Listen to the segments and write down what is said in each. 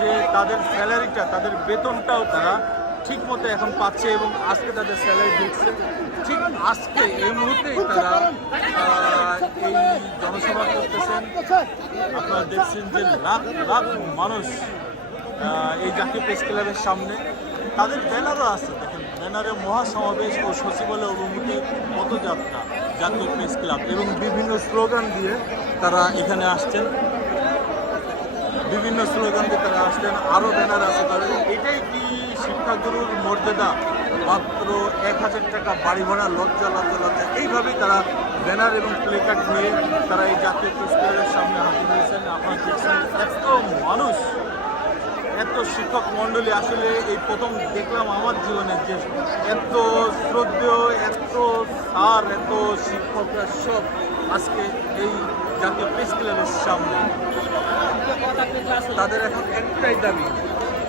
যে তাদের স্যালারিটা, তাদের বেতনটাও তারা ঠিক মতো এখন পাচ্ছে এবং আজকে তাদের স্যালারি ঢুকছে। ঠিক আজকে এই মুহূর্তেই তারা এই জনসভা করতেছেন। আপনারা দেখছেন যে লাখ লাখ মানুষ এই জাতীয় প্রেস ক্লাবের সামনে, তাদের ব্যানারও আছে। দেখেন, ব্যানারে মহাসমাবেশ ও সচিবালয় অভিমুখে পদযাত্রা জাতীয় প্রেস ক্লাব এবং বিভিন্ন স্লোগান দিয়ে তারা এখানে আসছেন। বিভিন্ন স্লোগান দিয়ে তারা আসছেন, আরও ব্যানার আছে তাদের। এটাই কি শিক্ষাগুরুর মর্যাদা? মাত্র 1000 টাকা বাড়ি ভাড়া, লজ্জা লজ্জা লজ্জা। এইভাবেই তারা ব্যানার এবং প্লেকার্ড নিয়ে তারা এই জাতীয় প্রেস ক্লাবের সামনে হাজির হয়েছেন। আপনারা দেখছেন এত মানুষ, এত শিক্ষক মণ্ডলী। আসলে এই প্রথম দেখলাম আমার জীবনে যে এত শ্রদ্ধেয়, এত স্যার, এত শিক্ষকরা সব আজকে এই জাতীয় প্রেস ক্লাবের সামনে। তাদের এখন একটাই দাবি,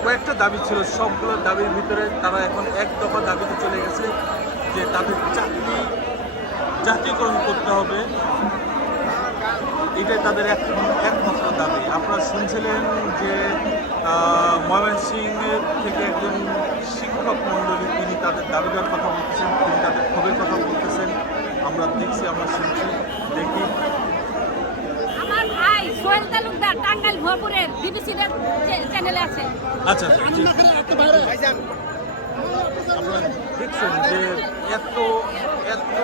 কয়েকটা দাবি ছিল, সবগুলো দাবির ভিতরে তারা এখন এক দফা দাবিতে চলে গেছে যে তাদের চাকরি জাতীয়করণ করতে হবে। এটাই তাদের একমাত্র দাবি। আপনারা শুনছিলেন যে ময়মনসিংহের থেকে একজন শিক্ষক মণ্ডলী, তিনি তাদের দাবিদার কথা বলতেছেন, তিনি তাদের ক্ষোভের কথা বলতেছেন। আমরা দেখছি, আমরা শুনছি, দেখি। আমার ভাই সোহেল তালুকদার টাঙ্গাইল ভরপুরের বিবিসি চ্যানেলে আছে। আচ্ছা, আপনারা দেখছেন যে এত এত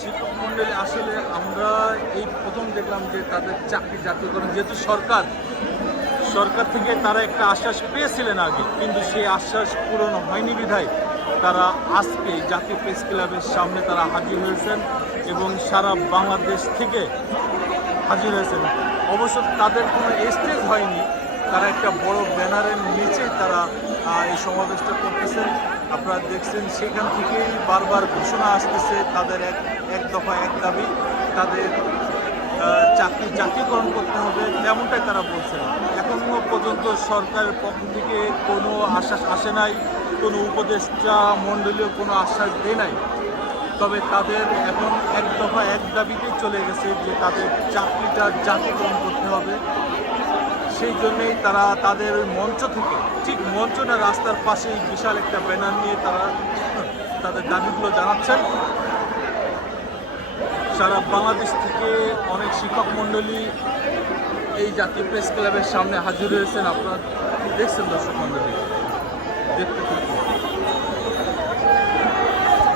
শিক্ষক মণ্ডলী। আসলে আমরা এই প্রথম দেখলাম যে তাদের চাকরি জাতীয়করণ, যেহেতু সরকার থেকে তারা একটা আশ্বাস পেয়েছিলেন আগে, কিন্তু সেই আশ্বাস পূরণ হয়নি বিধায় তারা আজকে জাতীয় প্রেস ক্লাবের সামনে তারা হাজির হয়েছেন এবং সারা বাংলাদেশ থেকে হাজির হয়েছেন। অবশ্য তাদের কোনো স্টেজ হয়নি, তারা একটা বড় ব্যানারের নিচে তারা এই সমাবেশটা করতেছেন। আপনারা দেখছেন সেখান থেকেই বারবার ঘোষণা আসতেছে তাদের এক দফা এক দাবি, তাদের চাকরি জাতীয়করণ করতে হবে, তেমনটাই তারা বলছেন। এখনও পর্যন্ত সরকারের পক্ষ থেকে কোনো আশ্বাস আসে নাই, কোনো উপদেষ্টা মণ্ডলীয় কোনো আশ্বাস দেয় নাই। তবে তাদের এখন এক দফা এক দাবিতেই চলে গেছে যে তাদের চাকরিটা জাতীয়করণ করতে হবে। সেই জন্যেই তারা তাদের মঞ্চ থেকে, ঠিক মঞ্চটা রাস্তার পাশেই বিশাল একটা ব্যানার নিয়ে তারা তাদের দাবিগুলো জানাচ্ছেন। সারা বাংলাদেশ থেকে অনেক শিক্ষক মণ্ডলী এই জাতীয় প্রেস ক্লাবের সামনে হাজির হয়েছেন। আপনারা দেখছেন দর্শক মণ্ডলী, দেখতে